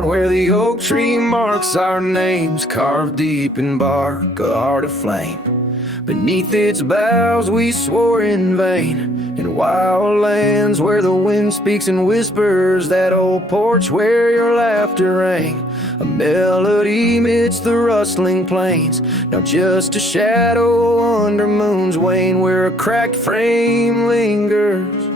out where the oak tree marks our names, carved deep in bark, a heart aflame. Beneath its boughs we swore in vain, in wild lands where the wind speaks and whispers, that old porch where your laughter rang, a melody amidst the rustling plains. Now just a shadow under moon's wane, where a cracked frame lingers.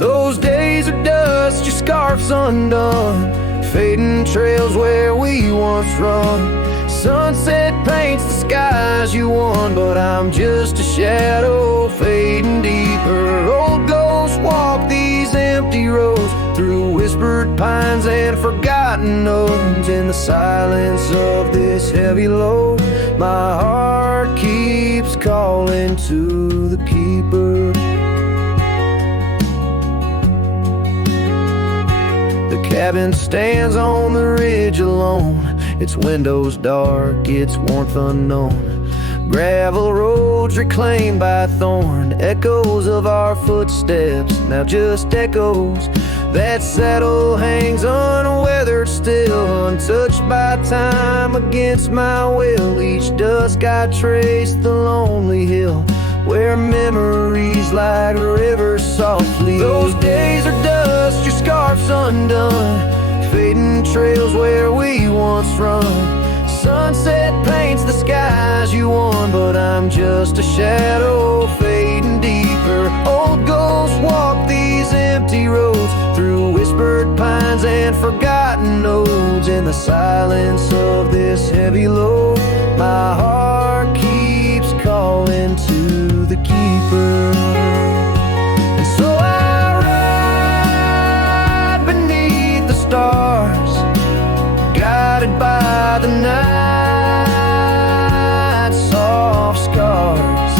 Those days are dust, your scarf's undone, fading trails where we once run. Sunset paints the skies you won, but I'm just a shadow fading deeper. Old ghosts walk these empty roads, through whispered pines and forgotten notes. In the silence of this heavy load, my heart keeps calling to the keeper. The cabin stands on the ridge alone, its windows dark, its warmth unknown. Gravel roads reclaimed by thorn, echoes of our footsteps, now just echoes. That saddle hangs unweathered still, untouched by time against my will. Each dusk I trace the lonely hill, where memories like rivers softly. Those days are dust, your scarf's undone, fading trails where we once run. Sunset paints the skies you won, but I'm just a shadow fading deeper. Old ghosts walk these empty roads, through whispered pines and forgotten notes. In the silence of this heavy load, my heart keeps calling to the keeper. And so I ride beneath the stars, guided by the night's soft scars,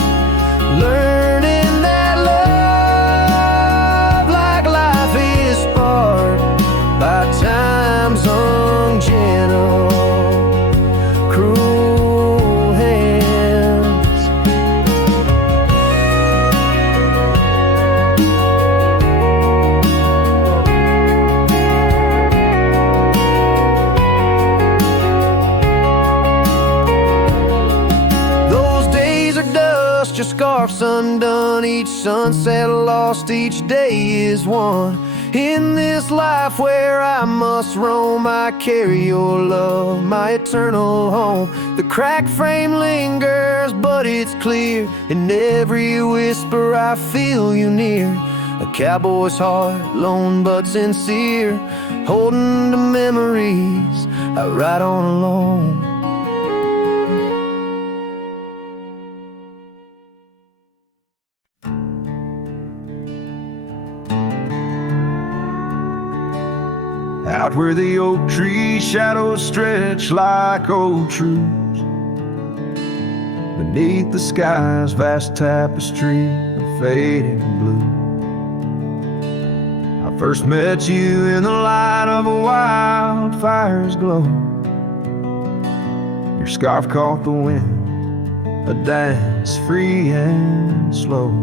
learning that love, like life, is sparred by time's ungentle, cruel hands. Those days are dust, your scarf's undone, each sunset lost, each day is won. In this life where I must roam, I carry your love, my eternal home. The cracked frame lingers, but it's clear, in every whisper I feel you near. A cowboy's heart, lone but sincere, holding to memories I ride on alone. Out where the oak tree shadows stretch like old truths, beneath the sky's vast tapestry of fading blue. I first met you in the light of a wildfire's glow. Your scarf caught the wind, a dance free and slow.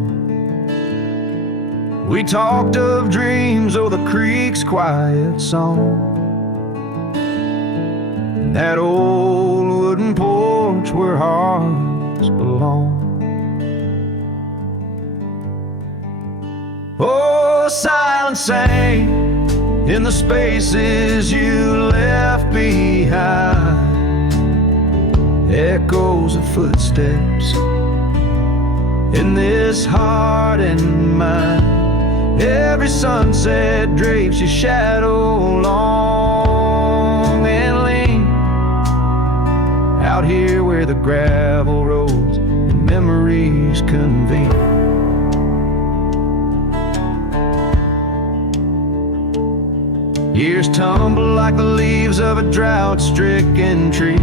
We talked of dreams, oh, the creek's quiet song, and that old wooden porch where hearts belong. Oh, silence sang in the spaces you left behind, echoes of footsteps in this heart and mind. Every sunset drapes your shadow long and lean, out here where the gravel roads and memories convene. Years tumble like the leaves of a drought-stricken tree.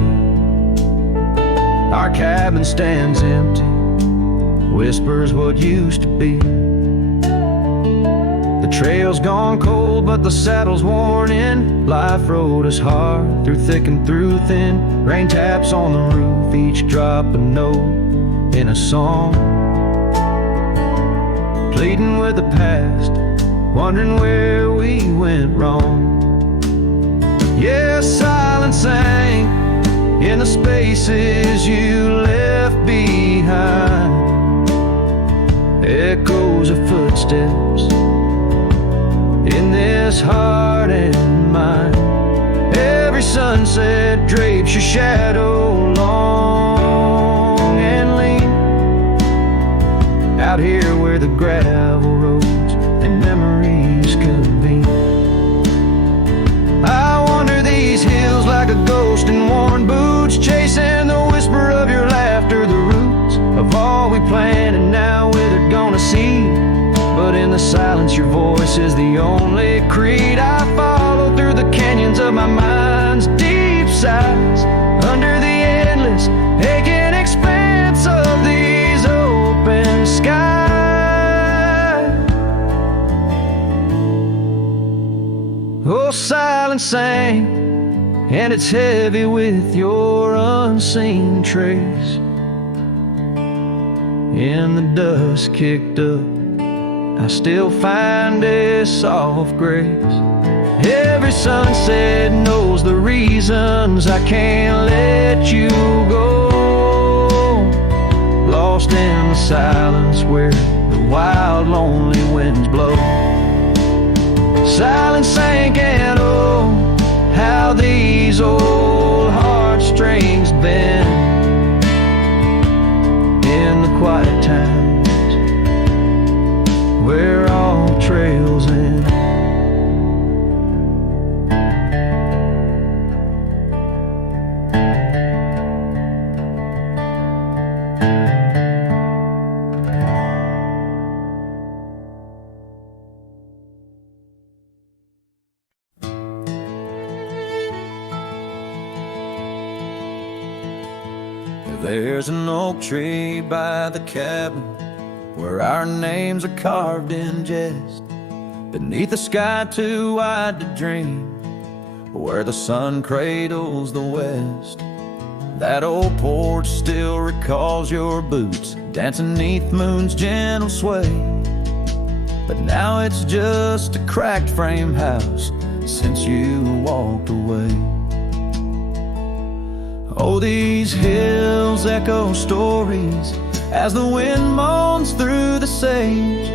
Our cabin stands empty, whispers what used to be. The trail's gone cold, but the saddle's worn in. Life rode us hard, through thick and through thin. Rain taps on the roof, each drop a note in a song. Pleading with the past, wondering where we went wrong. Yeah, silence sank in the spaces you left behind. Echoes of footsteps in this heart and mind. Every sunset drapes your shadow long and lean. Out here where the gravel roads and memories convene, I wander these hills like a ghost in worn boots, chasing the whisper of your laughter, the roots of all we planned and now withered gonna see. But in the silence your voice is the only creed I follow through the canyons of my mind's deep sighs, under the endless aching expanse of these open skies. Oh, silence sank, and it's heavy with your unseen trace. In the dust kicked up, I still find a soft grace. Every sunset knows the reasons I can't let you go. Lost in the silence where the wild, lonely winds blow. Silence sank, and oh, how these old heartstrings bend in the quiet times where all trails end. There's an oak tree by the cabin where our names are carved in jest, beneath a sky too wide to dream, where the sun cradles the west. That old porch still recalls your boots dancing neath moon's gentle sway, but now it's just a cracked frame house since you walked away. Oh, these hills echo stories as the wind moans through the sage,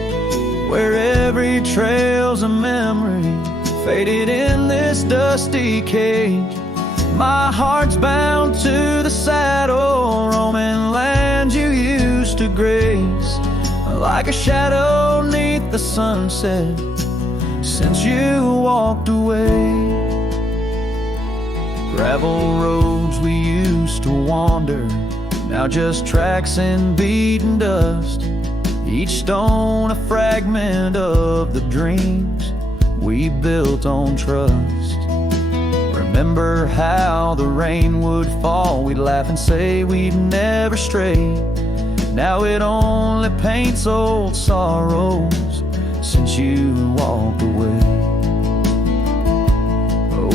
where every trail's a memory faded in this dusty cage. My heart's bound to the saddle, roaming lands you used to grace, like a shadow neath the sunset since you walked away. Gravel roads we used to wander, now just tracks and beaten dust, each stone a fragment of the dreams we built on trust. Remember how the rain would fall, we'd laugh and say we'd never stray. Now it only paints old sorrows since you walked away.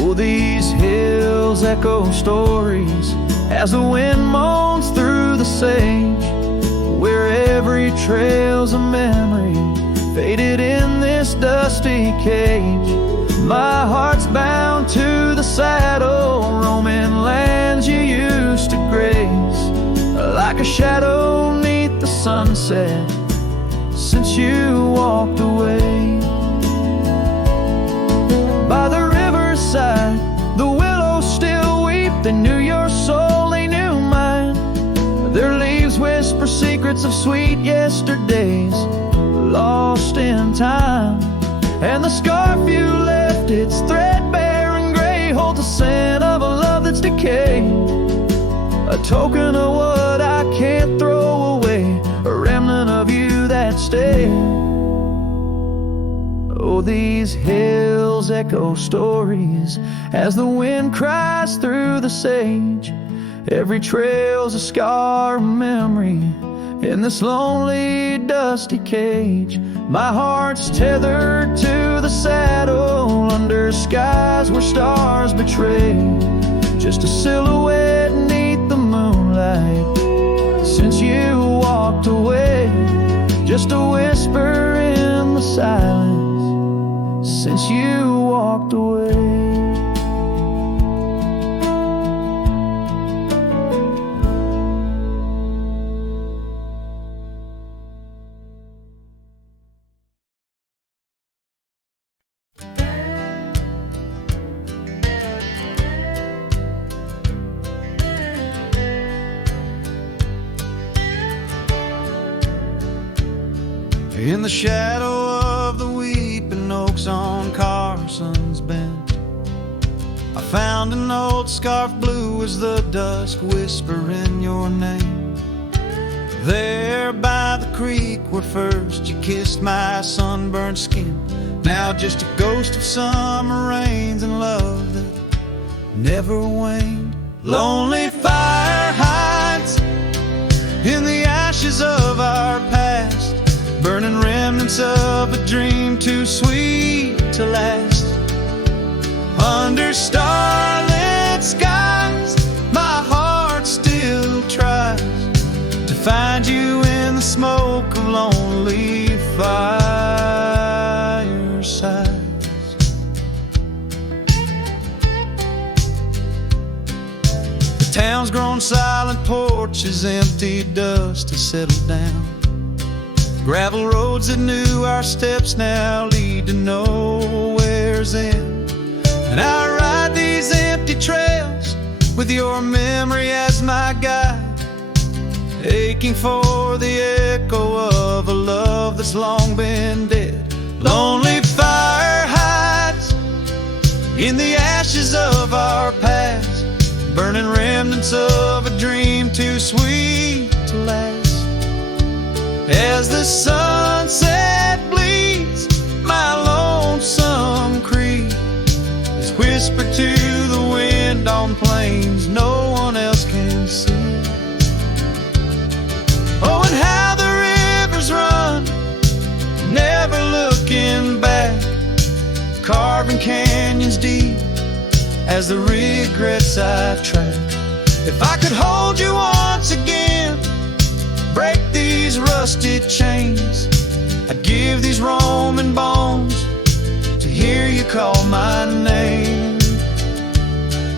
Oh, these hills echo stories as the wind moans through the sage, where every trail's a memory faded in this dusty cage. My heart's bound to the saddle, roaming lands you used to grace, like a shadow neath the sunset since you walked away. By the riverside, the willows still weep. They knew your soul, they knew mine. Their leaves whisper secrets of sweet yesterdays lost in time. And the scarf you left, it's threadbare and gray, holds the scent of a love that's decayed, a token of what I can't throw away, a remnant of you that stayed. Oh, these hills echo stories as the wind cries through the sage. Every trail's a scar, a memory in this lonely, dusty cage. My heart's tethered to the saddle under skies where stars betray, just a silhouette neath the moonlight since you walked away, just a whisper in the silence since you walked away. In the shadow of the weeping oaks on Carson's Bend, I found an old scarf blue as the dusk whispering your name. There by the creek where first you kissed my sunburned skin, now just a ghost of summer rains and love that never waned. Lonely fire hides in the ashes of our past, burning remnants of a dream too sweet to last. Under starlit skies, my heart still tries to find you in the smoke of lonely firesides. The town's grown silent, porches empty, dust has settled down. Gravel roads that knew our steps now lead to nowhere's end. And I ride these empty trails with your memory as my guide, aching for the echo of a love that's long been dead. Lonely fire hides in the ashes of our past, burning remnants of a dream too sweet to last. As the sunset bleeds, my lonesome creed is whispered to the wind on plains no one else can see. Oh, and how the rivers run, never looking back, carving canyons deep as the regrets I've tracked. If I could hold you once again, break these rusted chains, I'd give these Roman bones to hear you call my name.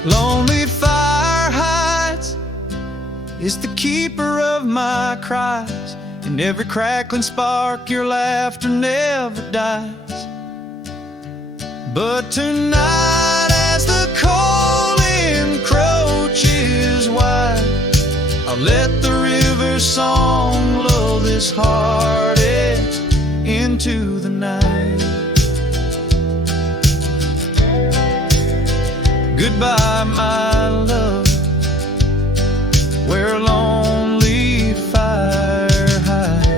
Lonely fire hides is the keeper of my cries. In every crackling spark your laughter never dies. But tonight as the cold encroaches wide, I'll let the river's song lull this heartache into the night. Goodbye, my love, where a lonely fire hides.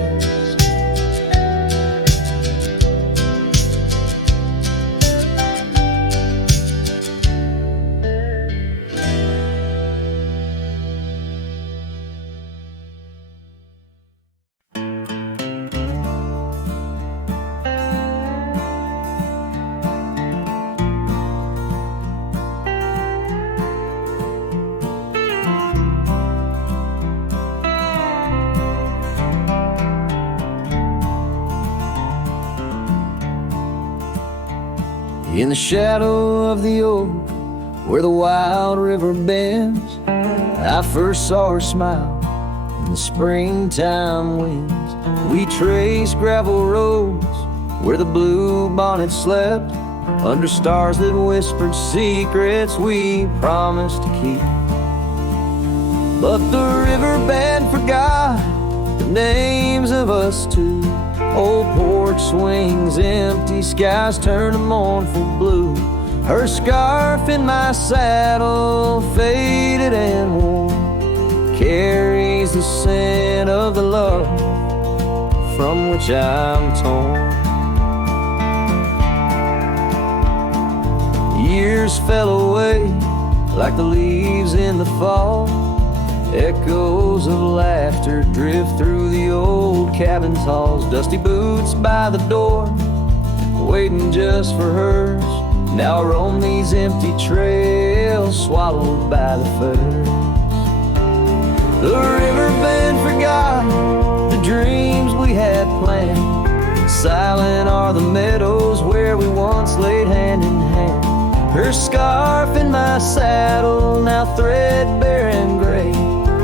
In the shadow of the oak, where the wild river bends, I first saw her smile in the springtime winds. We traced gravel roads where the blue bonnet slept, under stars that whispered secrets we promised to keep. But the riverbed forgot the names of us two. Old porch swings, empty skies turn to mournful blue. Her scarf in my saddle, faded and worn, carries the scent of the love from which I'm torn. Years fell away like the leaves in the fall. Echoes of laughter drift through the old cabin's halls. Dusty boots by the door, waiting just for hers. Now I roam these empty trails, swallowed by the furs. The riverbed forgot the dreams we had planned. Silent are the meadows where we once laid hand in hand. Her scarf in my saddle, now threadbare and gray,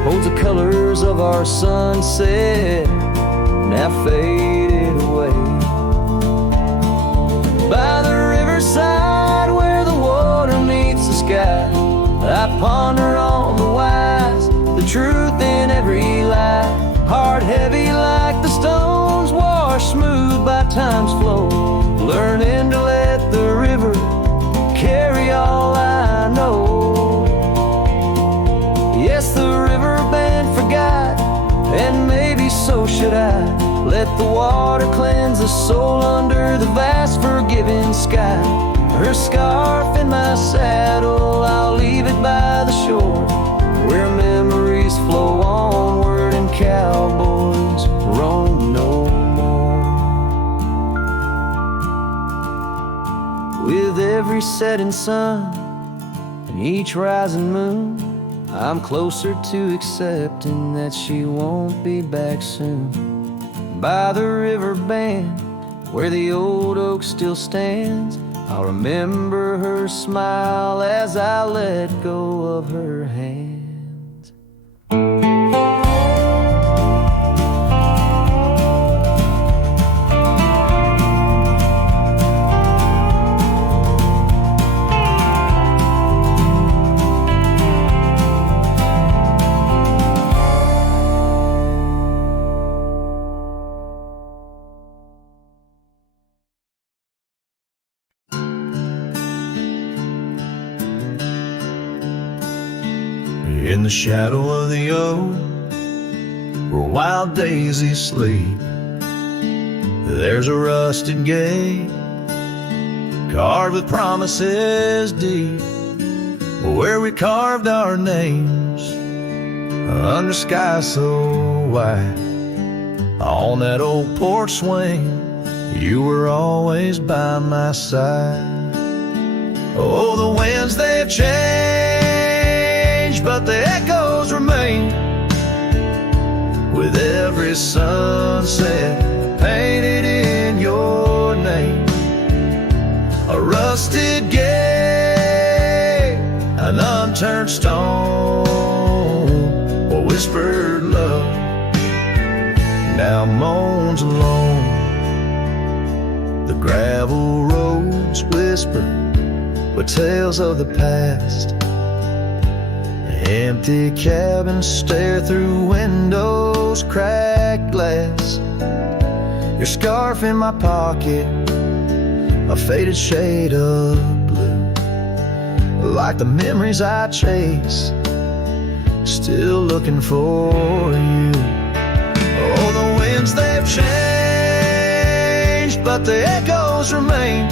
holds the colors of our sunset, now faded away. By the riverside where the water meets the sky, I ponder on the wise, the truth in every lie. Heart heavy like the stones washed smooth times flow, learning to let the river carry all I know. Yes, the river band forgot, and maybe so should I. Let the water cleanse the soul under the vast forgiving sky. Her scarf in my saddle, I'll leave it by the shore, where memories flow onward and cowboys roam no more. With every setting sun and each rising moon, I'm closer to accepting that she won't be back soon. By the river band, where the old oak still stands, I'll remember her smile as I let go of her hands. In the shadow of the oak, where wild daisies sleep, there's a rusted gate carved with promises deep, where we carved our names under sky so white. On that old porch swing, you were always by my side. Oh, the winds, they've changed, but the echoes remain. With every sunset painted in your name, a rusted gate, an unturned stone, a whispered love now moans alone. The gravel roads whisper with tales of the past. Empty cabins stare through windows, cracked glass. Your scarf in my pocket, a faded shade of blue, like the memories I chase, still looking for you. Oh, the winds, they've changed, but the echoes remain.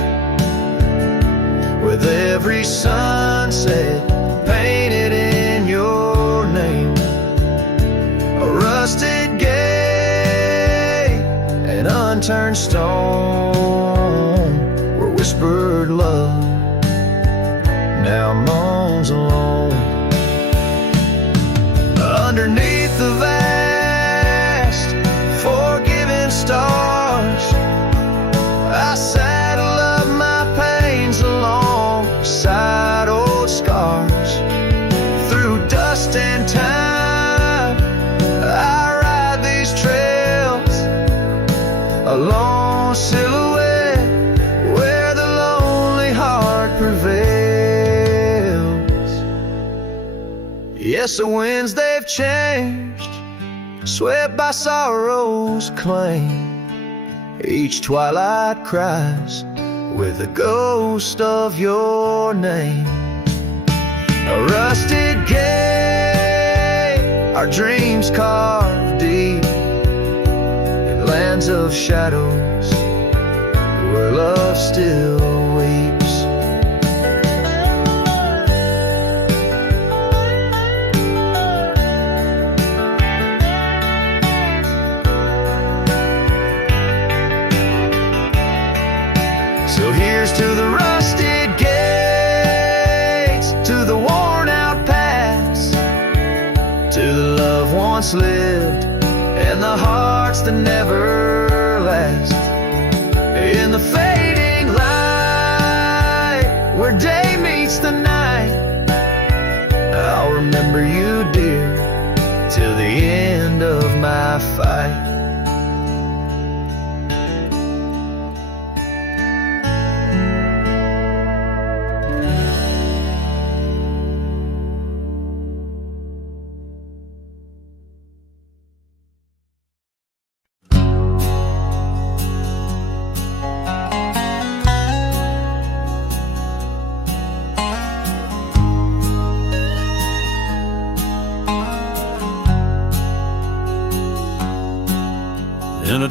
With every sunset painted in your name, a rusted gate, an unturned stone, where whispered love now moans alone. Underneath the vast forgiving stars, I saddle up my pains alongside old scars. Through dust and time, I ride these trails, a lone silhouette where the lonely heart prevails. Yes, the winds, they've changed, swept by sorrow's claim. Each twilight cries with the ghost of your name. A rusted gate, our dreams carved deep in lands of shadows, where love still weeps. So here's to the rusted gates, to the worn out paths, to the love once lived and the hearts that never last. In the fading light, where day meets the night, I'll remember you, dear, till the end of my fight.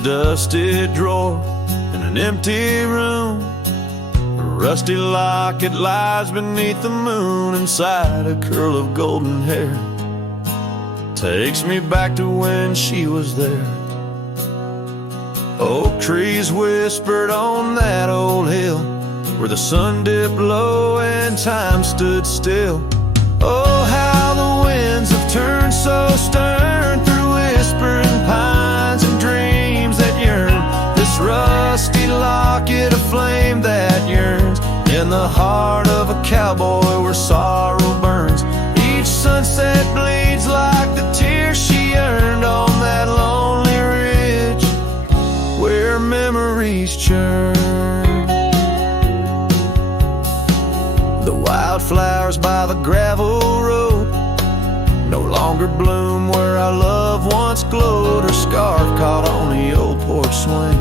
dusty drawer in an empty room. A rusty locket lies beneath the moon. Inside a curl of golden hair takes me back to when she was there. Oak trees whispered on that old hill where the sun dipped low and time stood still. Oh, how the winds have turned so stern through whispering pines and dreams that yearn. This rusty locket of flame that yearns in the heart of a cowboy where sorrow burns. Each sunset bleeds like the tears she earned on that lonely ridge where memories churn. The wildflowers by the gravel road no longer bloom where our love once glowed. Her scarf caught on the old porch swing,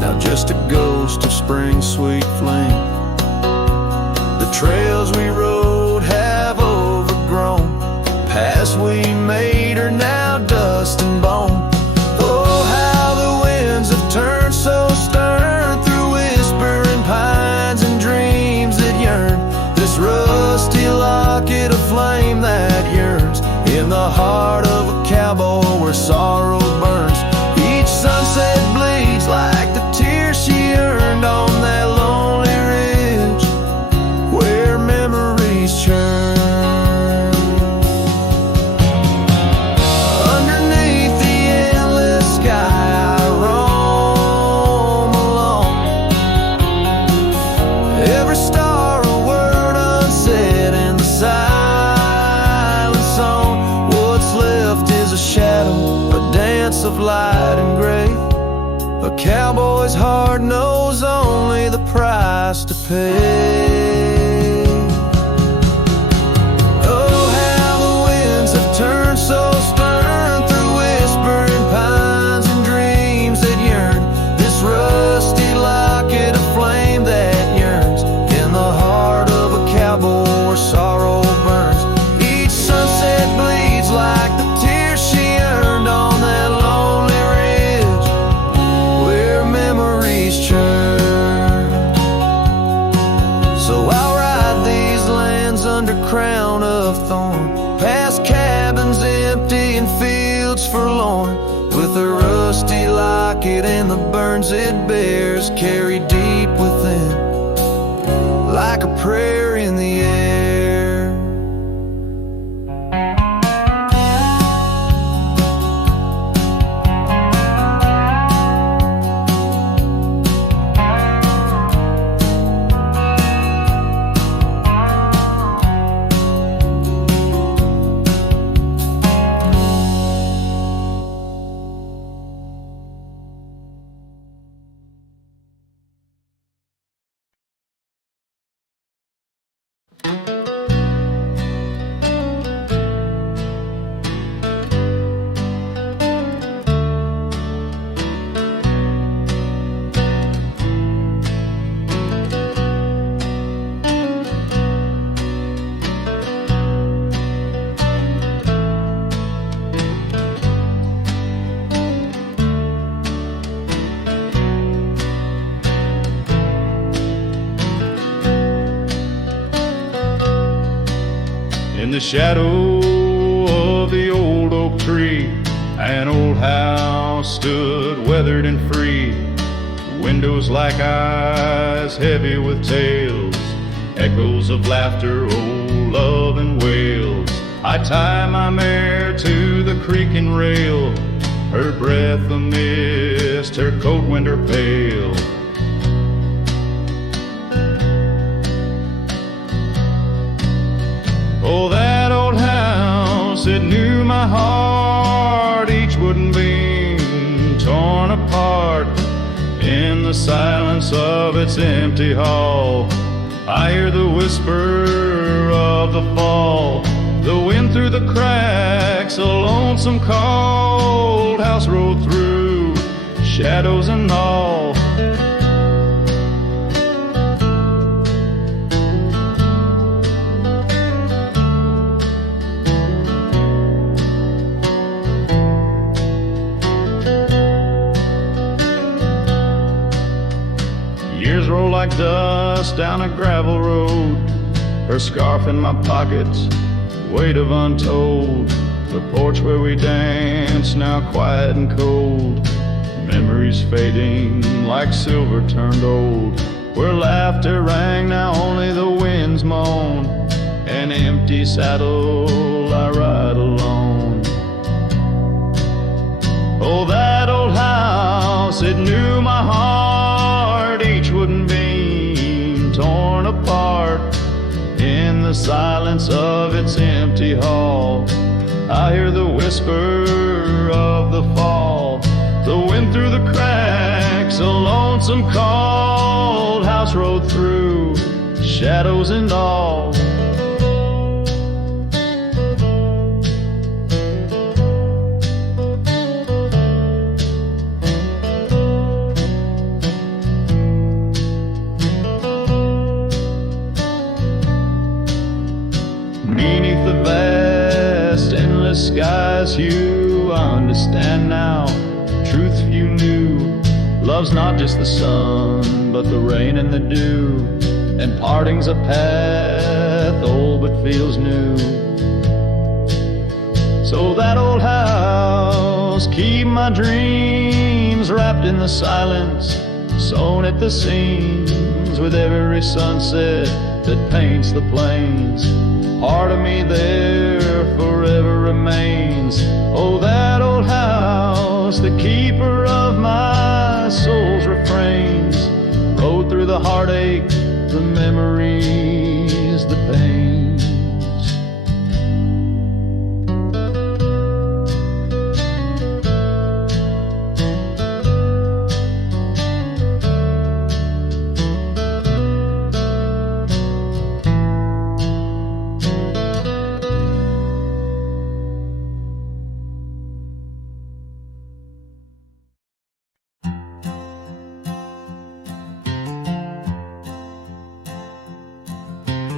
now just a ghost of spring's sweet flame. The trails we rode have overgrown, paths we made are now dust and bone. Oh, how the winds have turned so stern through whispering pines and dreams that yearn. This rusty locket of flame that yearns in the heart of a cowboy where sorrow burns. Each sunset bleeds like the tears she earned on that lonely ridge where memories churn. Underneath the endless sky I roam alone. Every star a word unsaid in the silent song. What's left is a shadow, a dance of light and gray. A cowboy's heart knows only the price to pay. Oh, how the winds have turned so stern through whispering pines and dreams that yearn. This rusty locket of flame that yearns in the heart of a cowboy where sorrow burns. Each sunset bleeds like the tears she earned on that lonely ridge where memories churn. So I'll ride these lands under crown of thorn, past cabins empty and fields forlorn, with a rusty locket and the burns it bears carried deep within like a prayer in the air. In the shadow of the old oak tree, an old house stood weathered and free. Windows like eyes heavy with tales, echoes of laughter, old love and wails. I tie my mare to the creaking rail, her breath a mist, her cold winter pale. Oh, that old house, it knew my heart, each wooden beam torn apart. In the silence of its empty hall, I hear the whisper of the fall, the wind through the cracks, a lonesome cold house rolled through, shadows and all. Tears roll like dust down a gravel road. Her scarf in my pockets, weight of untold. The porch where we danced, now quiet and cold. Memories fading like silver turned old. Where laughter rang, now only the winds moan. An empty saddle, I ride alone. Oh, that old house, it knew my heart. Each wooden beam torn apart. In the silence of its empty hall, I hear the whisper of the fall. The wind through the cracks, a lonesome cold house rode through, shadows and all. Beneath the vast, endless skies hue, I understand now, truth few knew. Love's not just the sun, but the rain and the dew. And parting's a path, old but feels new. So that old house, keep my dreams wrapped in the silence, sewn at the seams with every sunset that paints the plains. Part of me there forever remains. Oh, that old house, the keeper of my soul's refrains. Rode through the heartache, the memories, the pains.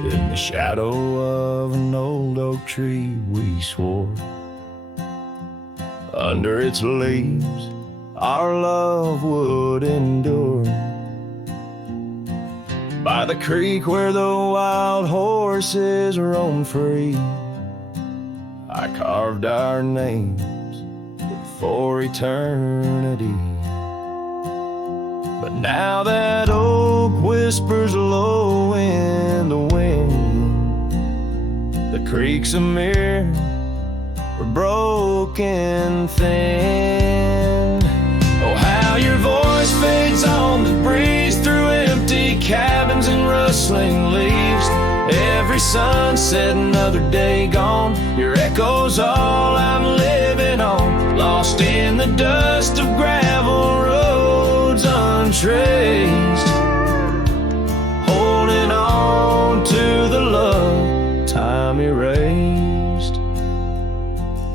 In the shadow of an old oak tree we swore, under its leaves our love would endure. By the creek where the wild horses roam free, I carved our names for eternity. But now that oak whispers low in the wind, the creek's a mirror, we're broken thin. Oh, how your voice fades on the breeze through empty cabins and rustling leaves. Every sunset, another day gone, your echo's all I'm living on. Lost in the dust of gravel roads untraced, holding on to the love time erased.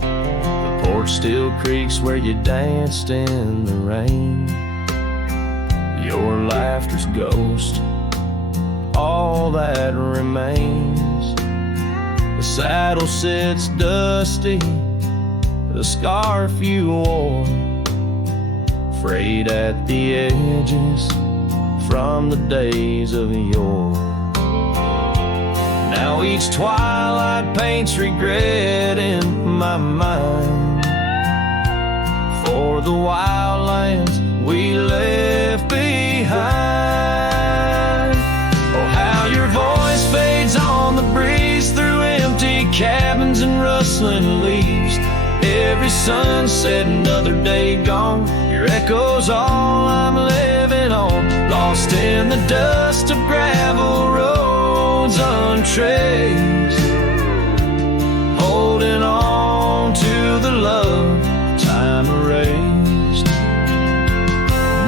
The porch still creaks where you danced in the rain. Your laughter's ghost, all that remains. The saddle sits dusty, the scarf you wore, frayed at the edges from the days of yore. Now each twilight paints regret in my mind for the wild lands we left behind. Oh, how your voice fades on the breeze through empty cabins and rustling leaves. Every sunset, another day gone, your echo's all I'm living on. Lost in the dust of gravel roads untraced, holding on to the love time erased.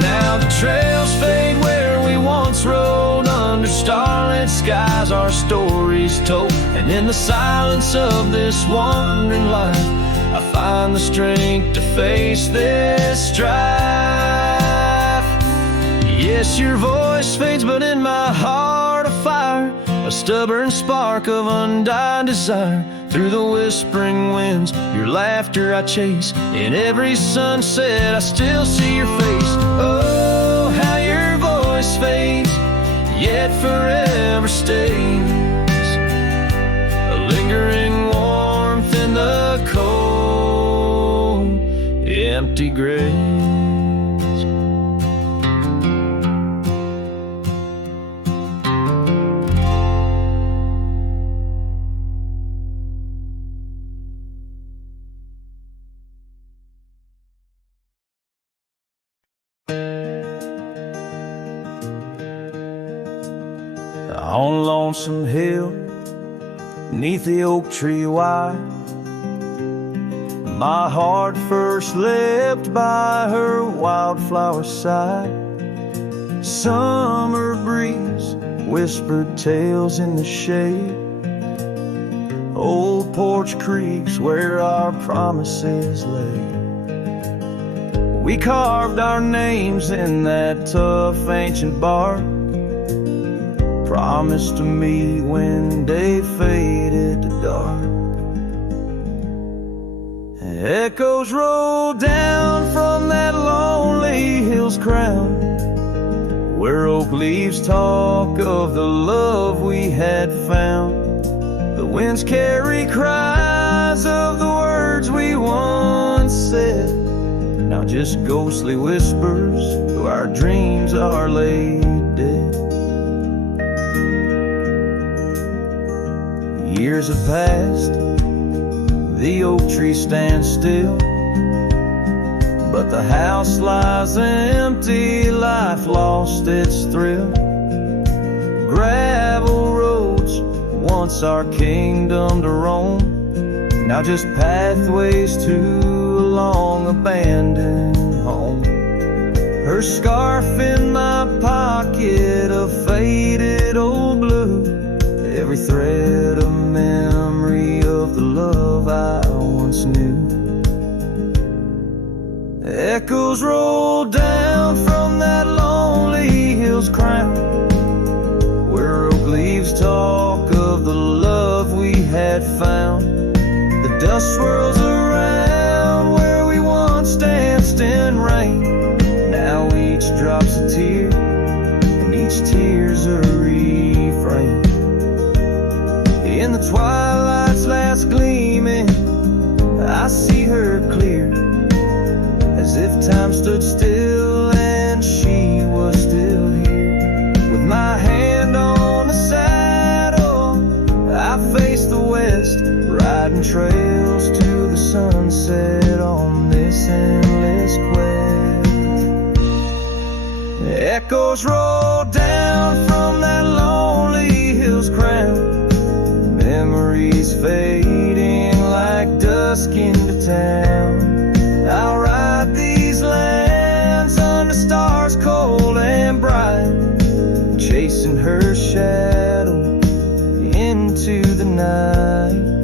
Now the trails fade where we once rode, under starlit skies our stories told. And in the silence of this wandering life, I find the strength to face this strife. Yes, your voice fades, but in my heart a fire, a stubborn spark of undying desire. Through the whispering winds, your laughter I chase. In every sunset, I still see your face. Oh, how your voice fades empty graves. On Lonesome Hill, neath the oak tree wide, my heart first leapt by her wildflower side. Summer breeze whispered tales in the shade, old porch creeks where our promises lay. We carved our names in that tough ancient bark, promised to meet when day faded to dark. Echoes roll down from that lonely hill's crown, where oak leaves talk of the love we had found. The winds carry cries of the words we once said, now just ghostly whispers though our dreams are laid dead. Years have passed, the oak tree stands still, but the house lies empty, life lost its thrill. Gravel roads, once our kingdom to roam, now just pathways to a long abandoned home. Her scarf in my pocket, a faded old blue, every thread a memory of the love I once knew. Echoes roll down from that lonely hill's crown, where oak leaves talk of the love we had found. The dust swirls around where we once danced in rain, now each drop's a tear and each tear's a refrain. In the twilight's last gleaming, I see her clear, as if time stood still and she was still here. With my hand on the saddle, I face the west, riding trails to the sunset on this endless quest. Echoes roll down from that lonely hill's crown, memories fading like dusk into town. I'll ride these lands under stars cold and bright, chasing her shadow into the night.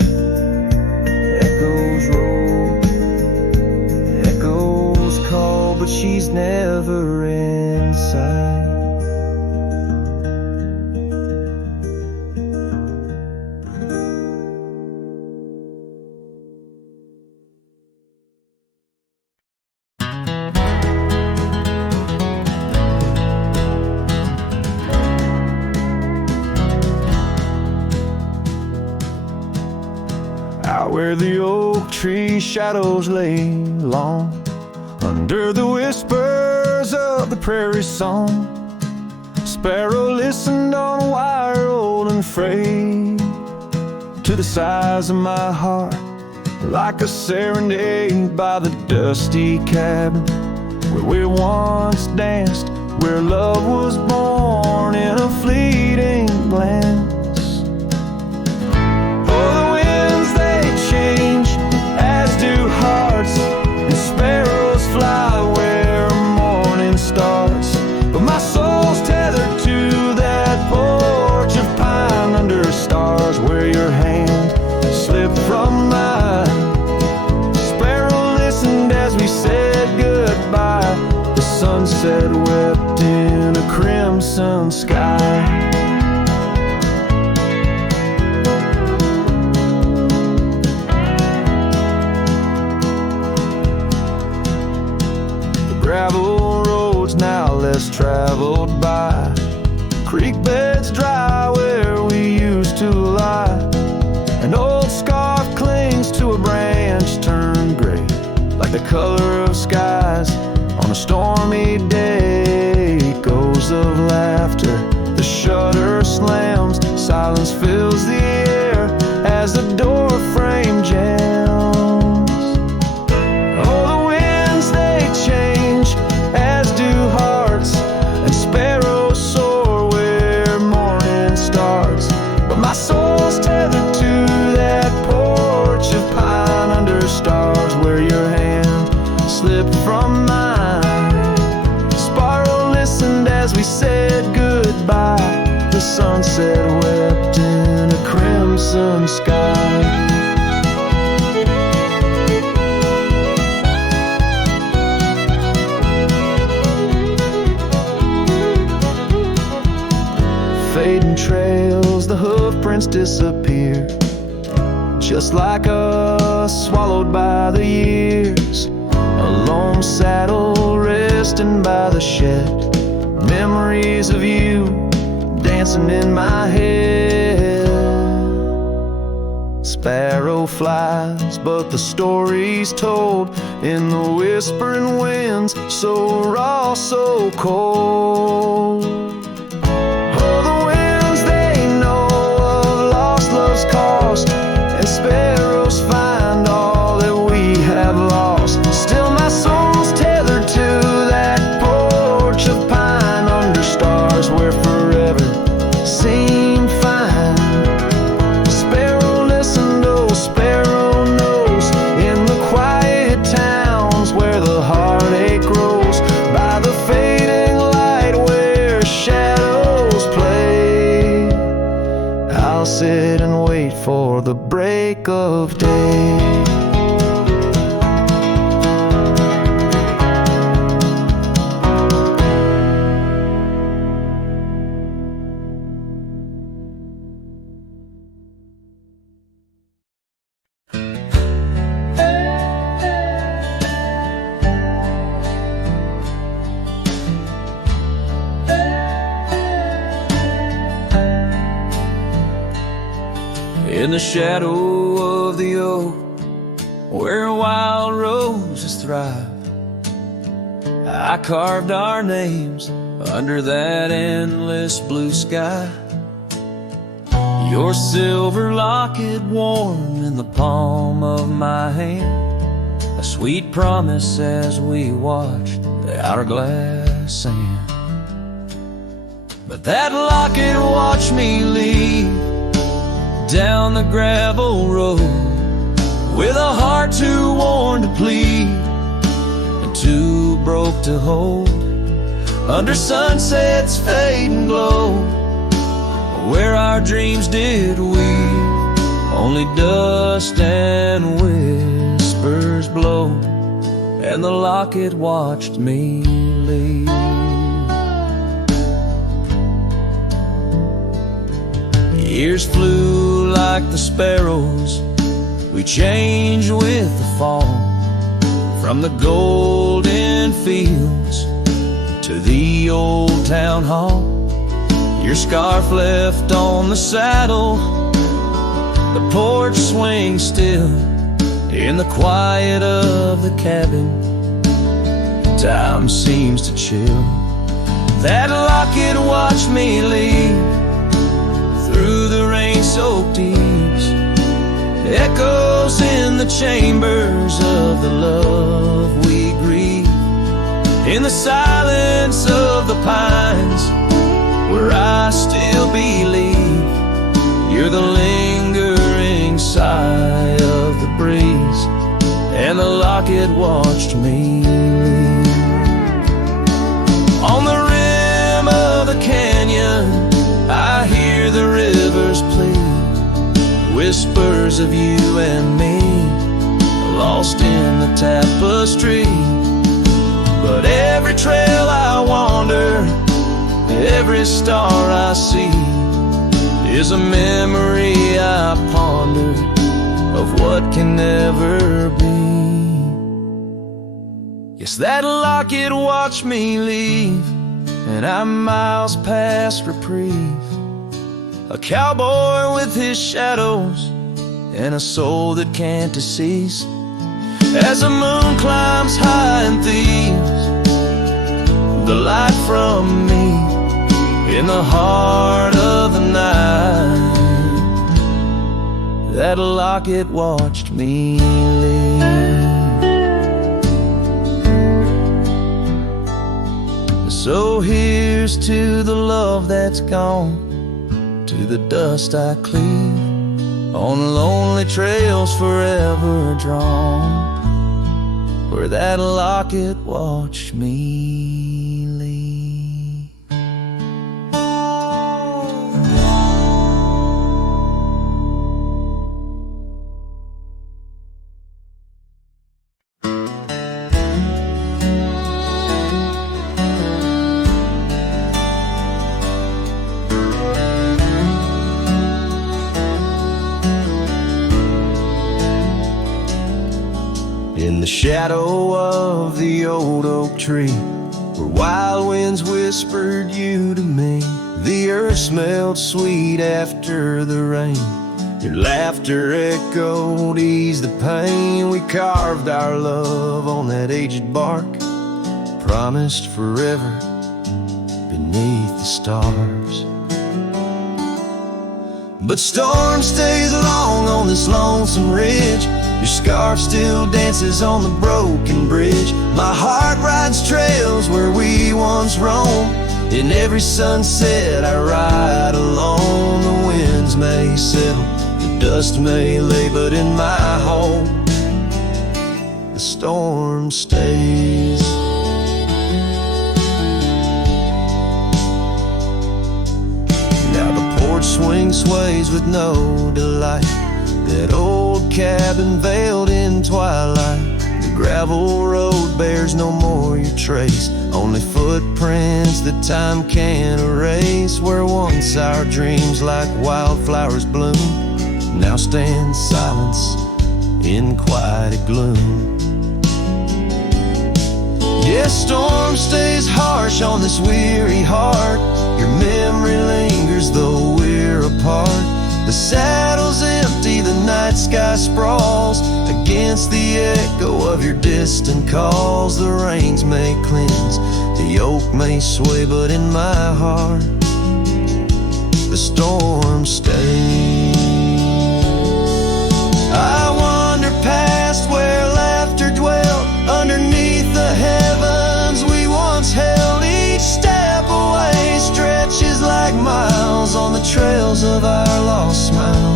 Echoes roll, echoes call, but she's never in sight. Where the oak tree shadows lay long, under the whispers of the prairie song, sparrow listened on a wire old and frayed, to the size of my heart, like a serenade by the dusty cabin where we once danced, where love was born in a fleeting glance. Change, as do hearts, and sparrows fly where morning starts. But my soul's tethered to that porch of pine under stars, where your hand slipped from mine. Sparrow listened as we said goodbye. The sunset wept in a crimson sky. Gravel roads now less traveled by, creek beds dry where we used to lie. An old scarf clings to a branch turned gray, like the color of skies on a stormy day. Echoes of laughter, the shutter slams, silence fills the air as the door frame jams. Oh, the winds they change, as do hearts, and sparrows soar where morning starts. But my soul's tethered to that porch of pine under stars, where your hand slipped from mine. Sparrow listened as we said goodbye. The sunset wept in a crimson sky. Fading trails, the hoof prints disappear, just like us, swallowed by the years. A lone saddle resting by the shed, memories of you dancing in my head. Sparrow flies, but the story's told in the whispering winds, so raw, so cold. Oh, the winds, they know of lost love's cost, and sparrows find all that we have lost. Still my soul's tethered to that porch of pine under stars, where forever seem fine. Sparrow listened, oh sparrow knows, in the quiet towns where the heartache grows, by the fading light where shadows play. I'll sit and wait for the break of day. In the shadow of the oak, where wild roses thrive, I carved our names under that endless blue sky. Your silver locket warm in the palm of my hand, a sweet promise as we watched the hourglass sand. But that locket watched me leave down the gravel road, with a heart too worn to plead and too broke to hold, under sunset's fading glow, where our dreams did weave, only dust and whispers blow, and the locket watched me leave. Years flew like the sparrows, we changed with the fall, from the golden fields to the old town hall. Your scarf left on the saddle, the porch swings still in the quiet of the cabin. Time seems to chill. That locket watched me leave through the rain-soaked eaves, echoes in the chambers of the love we grieve, in the silence of the pines, where I still believe you're the lingering sigh of the breeze, and the locket watched me leave. On the rim of the canyon, I hear the rivers plead, whispers of you and me, lost in the tapestry. But every trail I wander, every star I see, is a memory I ponder of what can never be. Yes, that locket watched me leave, and I'm miles past reprieve, a cowboy with his shadows and a soul that can't decease. as the moon climbs high and thieves the light from me in the heart of the night. That locket watched me leave. So here's to the love that's gone, to the dust I cleave, on lonely trails forever drawn, where that locket watched me leave. In the shadow of the old oak tree, where wild winds whispered you to me, the earth smelled sweet after the rain. Your laughter echoed, eased the pain. We carved our love on that aged bark, promised forever beneath the stars. But storm stays long on this lonesome ridge. Your scarf still dances on the broken bridge. My heart rides trails where we once roamed. In every sunset I ride alone. The winds may settle, the dust may lay, but in my home the storm stays. Now the porch swing sways with no delight, that old cabin veiled in twilight. The gravel road bears no more your trace, only footprints that time can't erase. Where once our dreams like wildflowers bloom, now stand silence in quiet gloom. Yes, storm stays harsh on this weary heart. Your memory lingers though we're apart. The saddle's empty, the night sky sprawls against the echo of your distant calls. The rains may cleanse, the yoke may sway, but in my heart the storm stays. I wander past where laughter dwelt, underneath the heavens we once held. Each step away stretches like miles on the trails of our lost smiles.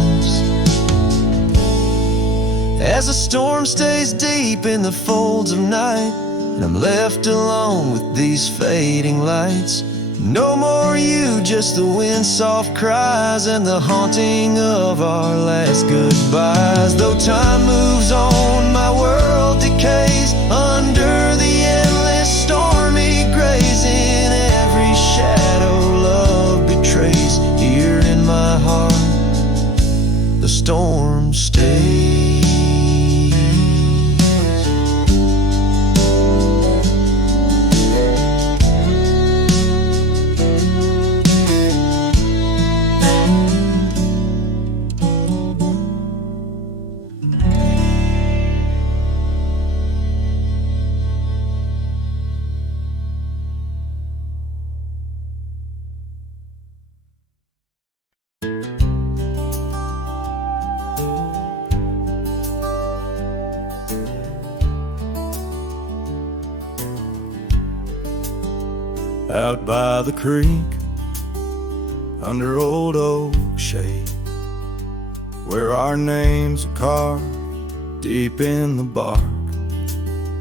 As the storm stays deep in the folds of night, and I'm left alone with these fading lights. No more you, just the wind's soft cries and the haunting of our last goodbyes. Though time moves on, my world decays under the endless stormy grays. In every shadow love betrays, here in my heart the storm stays. Out by the creek, under old oak shade, where our names are carved deep in the bark.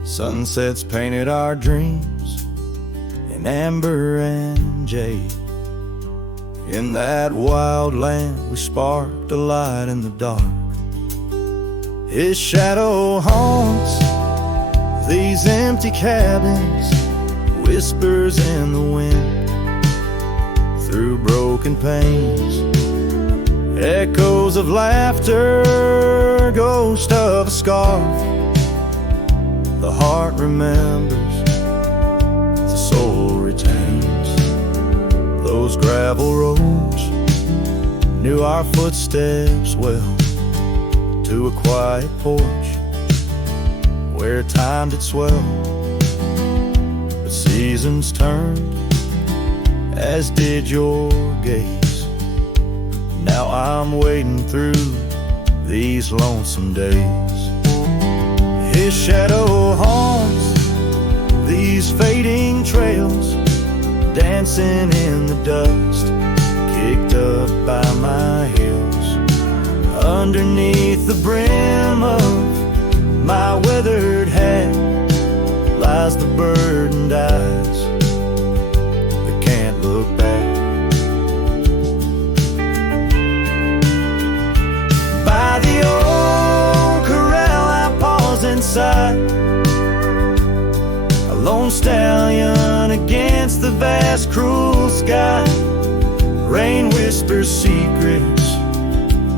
Sunsets painted our dreams in amber and jade. In that wild land we sparked a light in the dark. His shadow haunts these empty cabins, whispers in the wind, through broken panes, echoes of laughter, ghost of a scarf. The heart remembers, the soul retains. Those gravel roads knew our footsteps well, to a quiet porch where time did swell, but seasons turned, as did your gaze. Now I'm wading through these lonesome days. His shadow haunts these fading trails, dancing in the dust, kicked up by my heels. Underneath the brim of my weathered hat lies the burdened eyes that can't look back. By the old corral I pause inside, a lone stallion against the vast cruel sky. Rain whispers secrets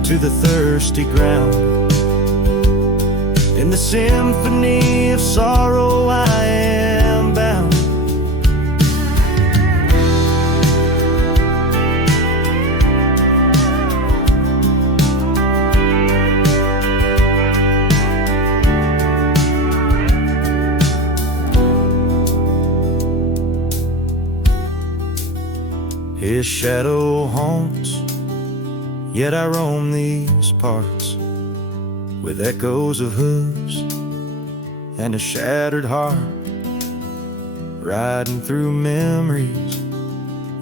to the thirsty ground. In the symphony of sorrow I am bound. His shadow haunts, yet I roam these parts with echoes of hooves and a shattered heart, riding through memories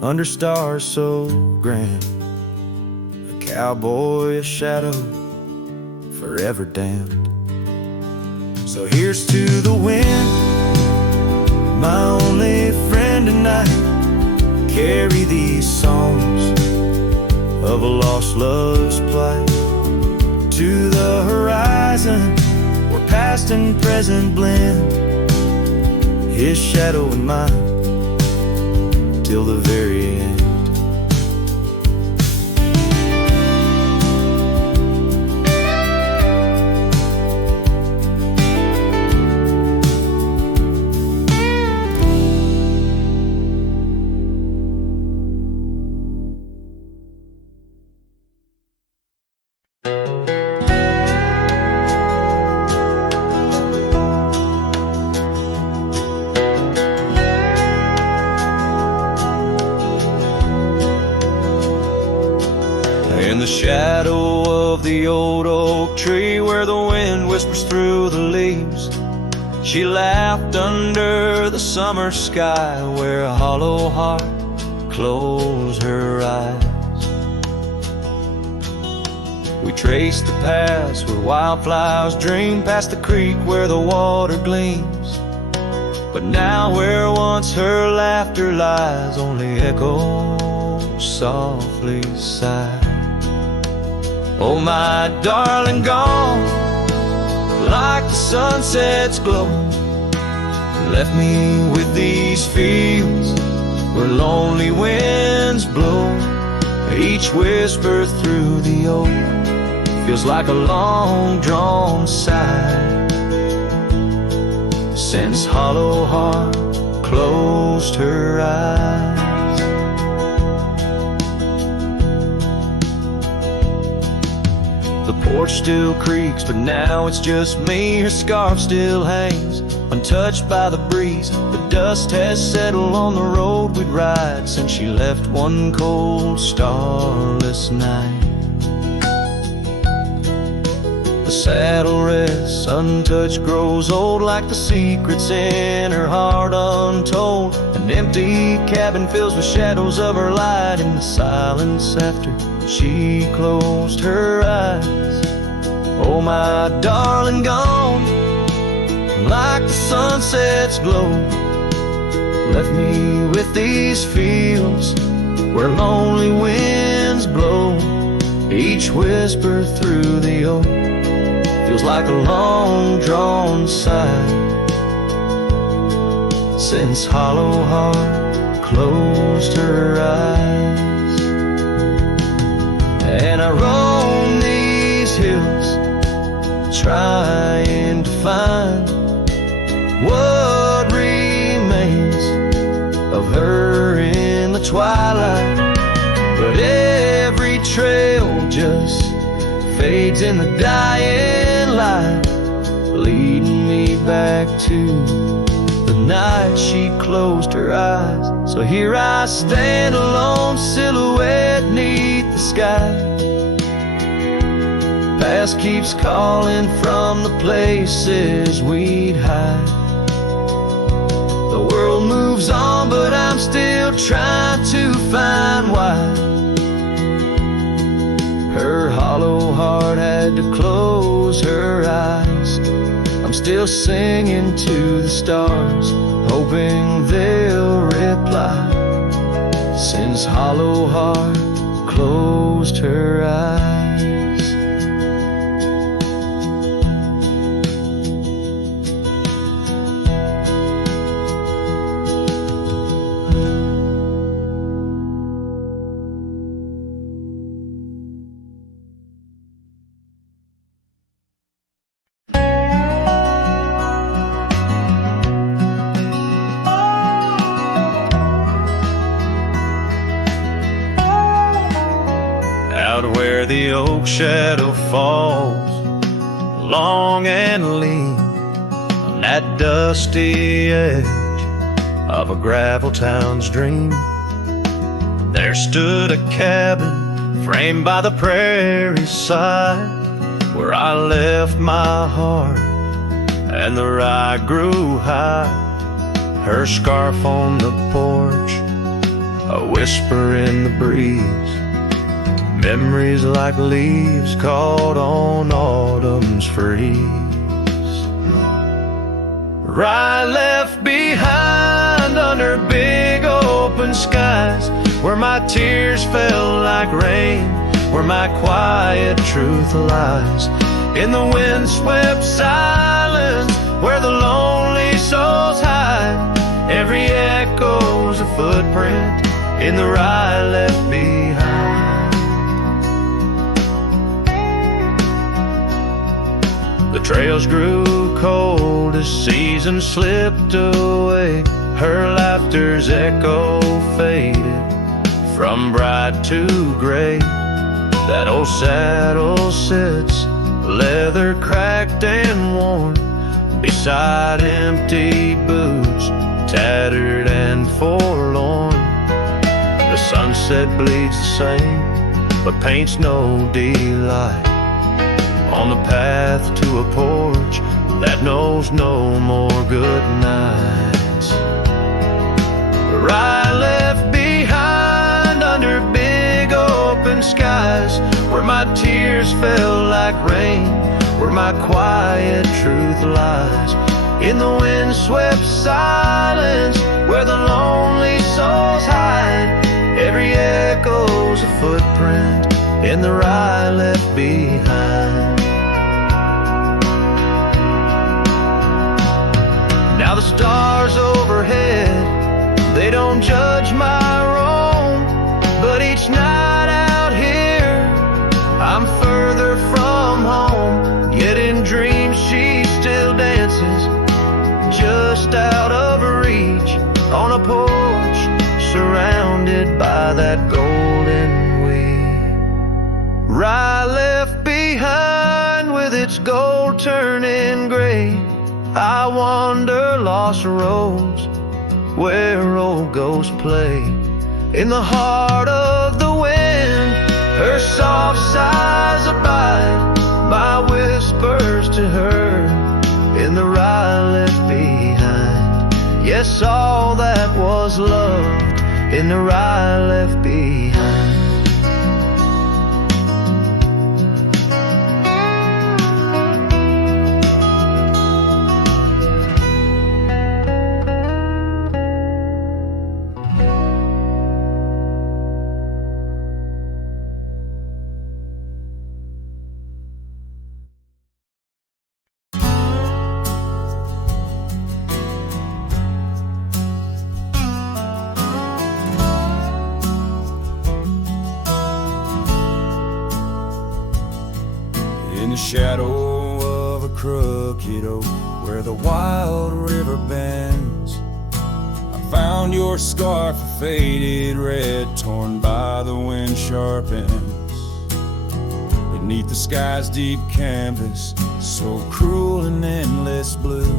under stars so grand. A cowboy, a shadow, forever damned. So here's to the wind, my only friend tonight. Carry these songs of a lost love's plight to the horizon where past and present blend. His shadow and mine till the very end. In the shadow of the old oak tree where the wind whispers through the leaves, she laughed under the summer sky where a hollow heart closed her eyes. We traced the paths where wildflowers dream, past the creek where the water gleams. But now where once her laughter lies, only echoes softly sigh. Oh, my darling, gone like the sunset's glow, left me with these fields where lonely winds blow. Each whisper through the oak feels like a long-drawn sigh, since hollow heart closed her eyes. The porch still creaks, but now it's just me. Her scarf still hangs, untouched by the breeze. The dust has settled on the road we'd ride since she left one cold, starless night. The saddle rests untouched, grows old like the secrets in her heart untold. An empty cabin fills with shadows of her light in the silence after she closed her eyes. Oh, my darling, gone like the sunset's glow, left me with these fields where lonely winds blow. Each whisper through the oak feels like a long-drawn sigh, since hollow heart closed her eyes. And I roam these hills trying to find what remains of her in the twilight. But every trail just fades in the dying light, leading me back to the night she closed her eyes. So here I stand, a lone silhouette 'neath the sky. Past keeps calling from the places we'd hide. The world moves on, but I'm still trying to find why her hollow heart had to close her eyes. I'm still singing to the stars, hoping they'll reply, since hollow heart closed her eyes. Where the oak shadow falls, long and lean, on that dusty edge of a gravel town's dream, there stood a cabin framed by the prairie side, where I left my heart and the rye grew high. Her scarf on the porch, a whisper in the breeze, memories like leaves caught on autumn's freeze. Rye left behind under big open skies, where my tears fell like rain, where my quiet truth lies. In the windswept silence, where the lonely souls hide, every echo's a footprint in the rye left behind. The trails grew cold as seasons slipped away. Her laughter's echo faded from bright to gray. That old saddle sits, leather cracked and worn, beside empty boots, tattered and forlorn. The sunset bleeds the same, but paints no delight on the path to a porch that knows no more good nights. Rye left behind under big open skies, where my tears fell like rain, where my quiet truth lies. In the windswept silence, where the lonely souls hide, every echo's a footprint in the rye left behind. Now the stars overhead, they don't judge my wrong, but each night out here, I'm further from home. Yet in dreams she still dances, just out of reach, on a porch, surrounded by that golden wheat. Rye left behind with its gold turning gray, I wander lost roads where old ghosts play. In the heart of the wind, her soft sighs abide, my whispers to her in the rye left behind. Yes, all that was loved in the rye left behind. In the shadow of a crooked oak, where the wild river bends, I found your scarf, a faded red, torn by the wind sharp ends. It beneath the sky's deep canvas, so cruel and endless blue.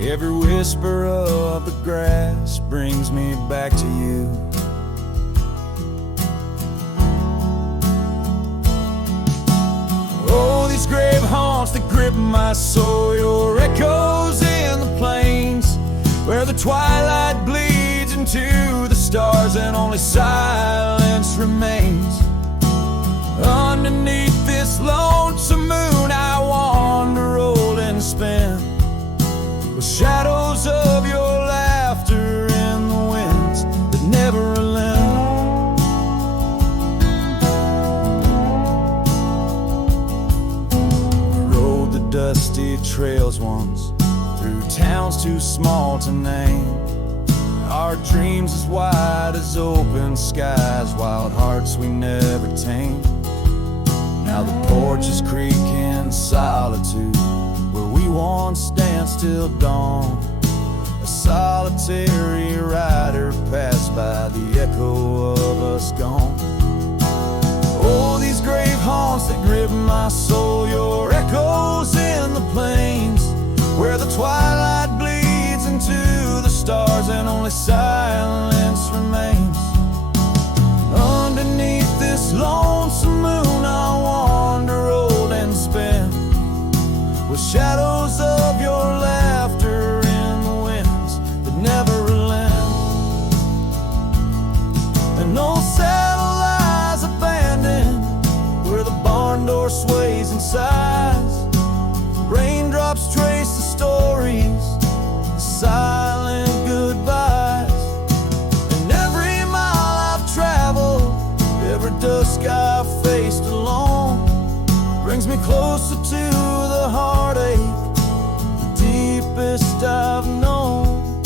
Every whisper of the grass brings me back to you. Oh, these grave haunts that grip my soul, your echoes in the plains, where the twilight bleeds into the stars and only silence remains. Underneath this lonesome moon I wander, roll and spin, with shadows of your laughter in the winds that never relent. We rode the dusty trails once, through towns too small to name, our dreams as wide as open skies, wild hearts we never tamed. Now the porches creak in solitude, where we once danced till dawn. A solitary rider passed by, the echo of us gone. Oh, these grave haunts that grip my soul, your echoes in the plains, where the twilight bleeds into the stars and only silence remains. Underneath this lonesome moon I wander, old and spin, with shadows of your laughter in the winds that never relent. An old saddle lies abandoned, where the barn door sways and sighs. Raindrops trace the stories, the silent goodbyes. And every mile I've traveled, every dusk I've faced alone, brings me closer to the heartache, the deepest I've known.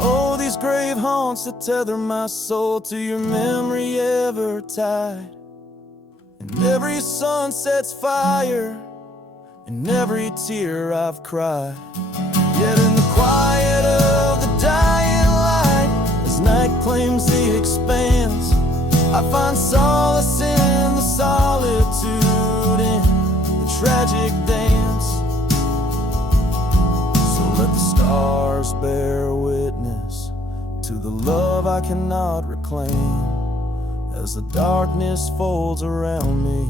Oh, these grave haunts that tether my soul to your memory ever tied. And every sunset's fire, and every tear I've cried. Yet in the quiet of the dying light, as night claims the expanse, I find solace in the solitude, in the tragic dance. So let the stars bear witness to the love I cannot reclaim, as the darkness folds around me,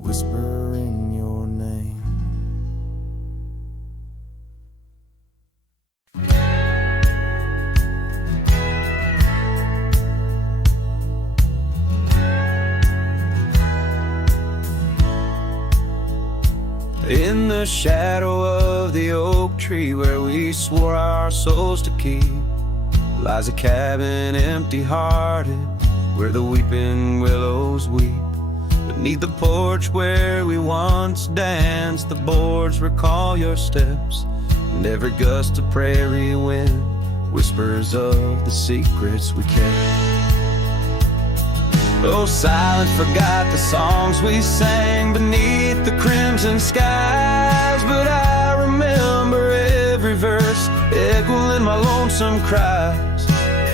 whispering your name. In the shadow of the oak tree where we swore our souls to keep, lies a cabin empty-hearted, where the weeping willows weep. Beneath the porch where we once danced, the boards recall your steps, and every gust of prairie wind whispers of the secrets we kept. Oh, silence forgot the songs we sang beneath the crimson skies, but I remember every verse echoing my lonesome cries.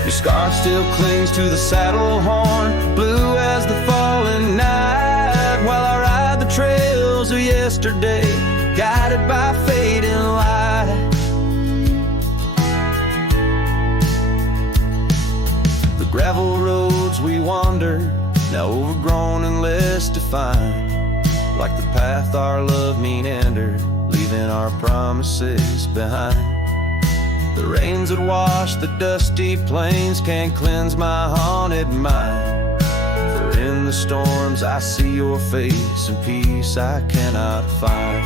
Your scarf still clings to the saddle horn, blue as the falling night, while I ride the trails of yesterday, guided by fate and light. The gravel roads we wandered, now overgrown and less defined, like the path our love meandered, leaving our promises behind. The rains that wash the dusty plains can't cleanse my haunted mind, for in the storms I see your face and peace I cannot find.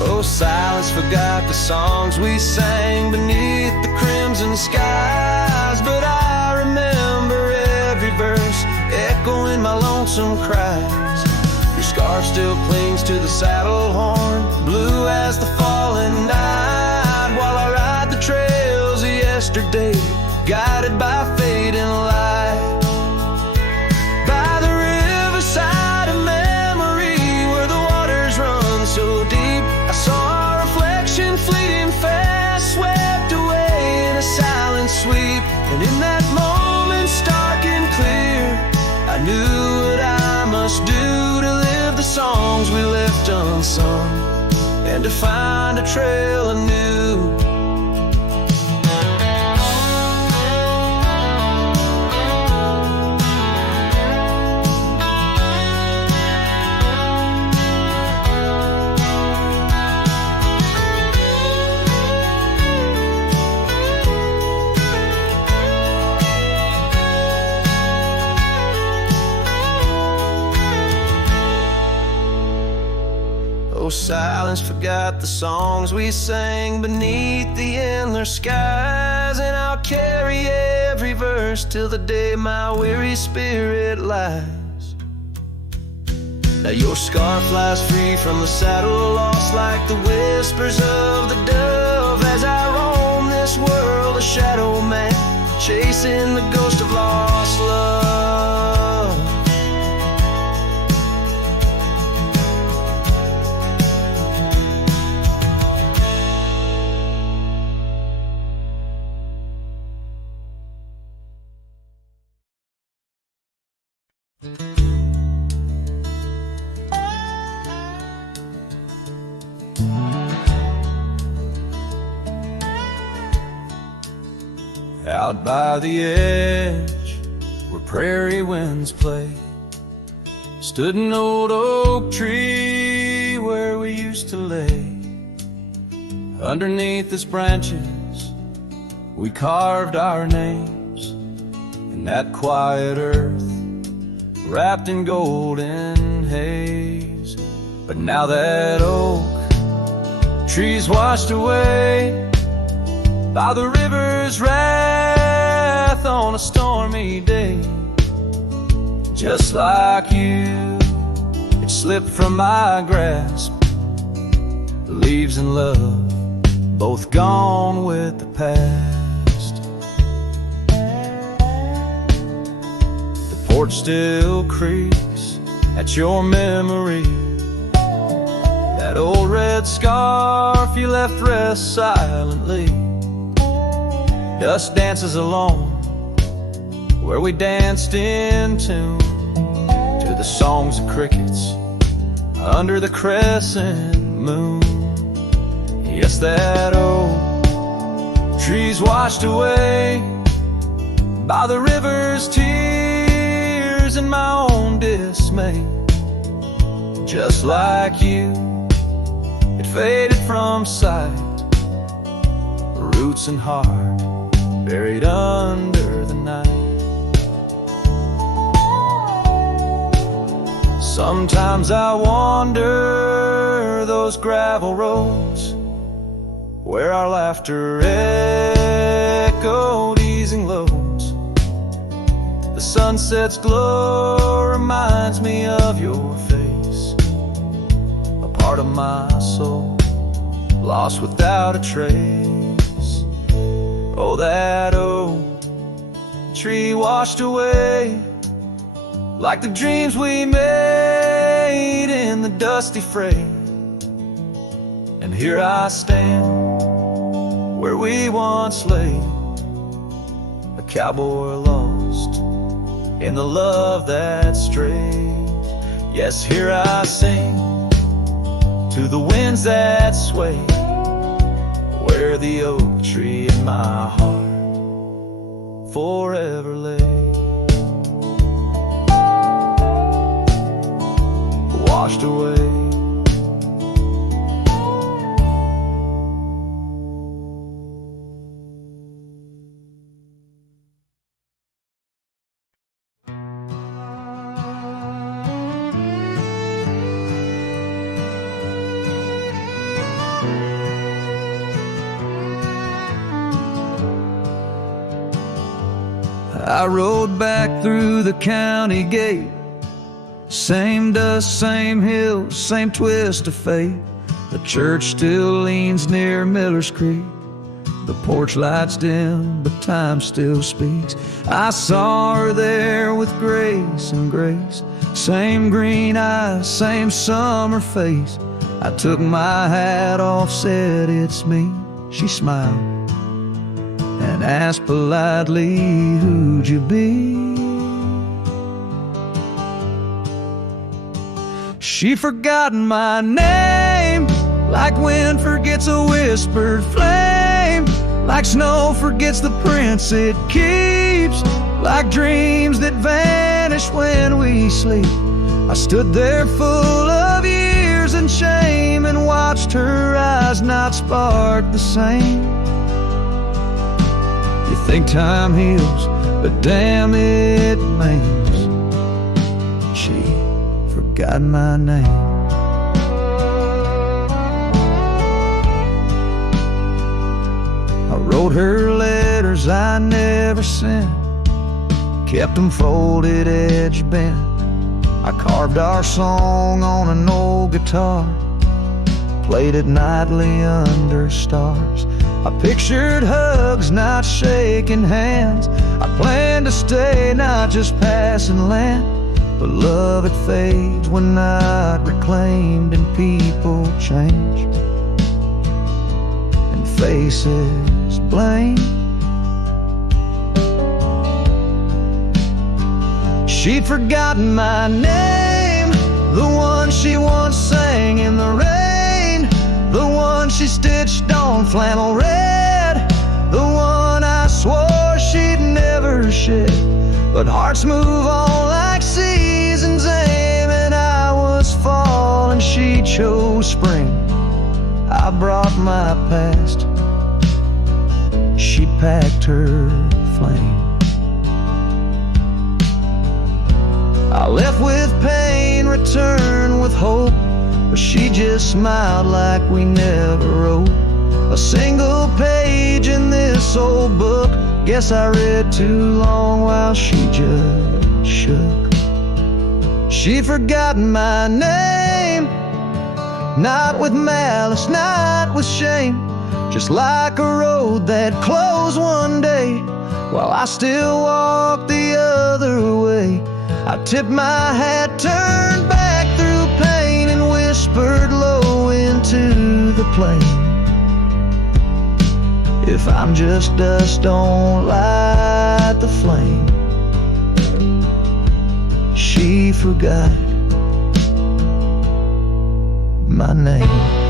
Oh, silence forgot the songs we sang beneath the crimson skies, but I remember every verse echoing my lonesome cries. Your scarf still clings to the saddle horn, blue as the falling night, while I ride the trails of yesterday, guided by fate and light. By the riverside of memory, where the waters run so deep, I saw a reflection fleeting fast, swept away in a silent sweep. And in that moment knew what I must do to live the songs we left unsung, and to find a trail anew. Oh, silence forgot the songs we sang beneath the endless skies, and I'll carry every verse till the day my weary spirit lies. Now your scar flies free from the saddle, lost like the whispers of the dove, as I roam this world a shadow man, chasing the ghost of lost love. Out by the edge, where prairie winds play, stood an old oak tree where we used to lay. Underneath its branches, we carved our names in that quiet earth, wrapped in golden haze. But now that oak tree's washed away by the river's wrath on a stormy day. Just like you, it slipped from my grasp. The leaves and love, both gone with the past. The porch still creaks at your memory. That old red scarf you left rests silently. Dust dances alone where we danced in tune to the songs of crickets under the crescent moon. Yes, that old tree's washed away by the river's tears and my own dismay. Just like you, it faded from sight, roots and heart buried under the night. Sometimes I wander those gravel roads where our laughter echoed easing loads. The sunset's glow reminds me of your face, a part of my soul lost without a trace. Oh, that old tree washed away like the dreams we made in the dusty fray. And here I stand where we once lay, a cowboy lost in the love that strayed. Yes, here I sing to the winds that sway, where the oak tree in my heart forever lay. Washed away. I rode back through the county gate. Same dust, same hills, same twist of fate. The church still leans near Miller's Creek. The porch lights dim, but time still speaks. I saw her there with grace and grace. Same green eyes, same summer face. I took my hat off, said it's me. She smiled and asked politely, who'd you be? She forgotten my name, like wind forgets a whispered flame, like snow forgets the prints it keeps, like dreams that vanish when we sleep. I stood there full of years and shame and watched her eyes not spark the same. You think time heals, but damn it maims. She forgot my name. I wrote her letters I never sent, kept them folded, edge bent. I carved our song on an old guitar, played it nightly under stars. I pictured hugs, not shaking hands. I planned to stay, not just passing land. But love, it fades when not reclaimed, and people change, and faces blame. She'd forgotten my name, the one she once sang in the rain, the one she stitched on flannel red, the one I swore she'd never shed. But hearts move on like seasons aim, and I was fall and she chose spring. I brought my past, she packed her flame. I left with pain, returned with hope, but she just smiled like we never wrote a single page in this old book. Guess I read too long while she just shook. She'd forgotten my name, not with malice, not with shame, just like a road that closed one day while I still walk the other way. I tipped my hat, turned back through pain, and whispered low into the plain. If I'm just dust, don't light the flame. She forgot my name.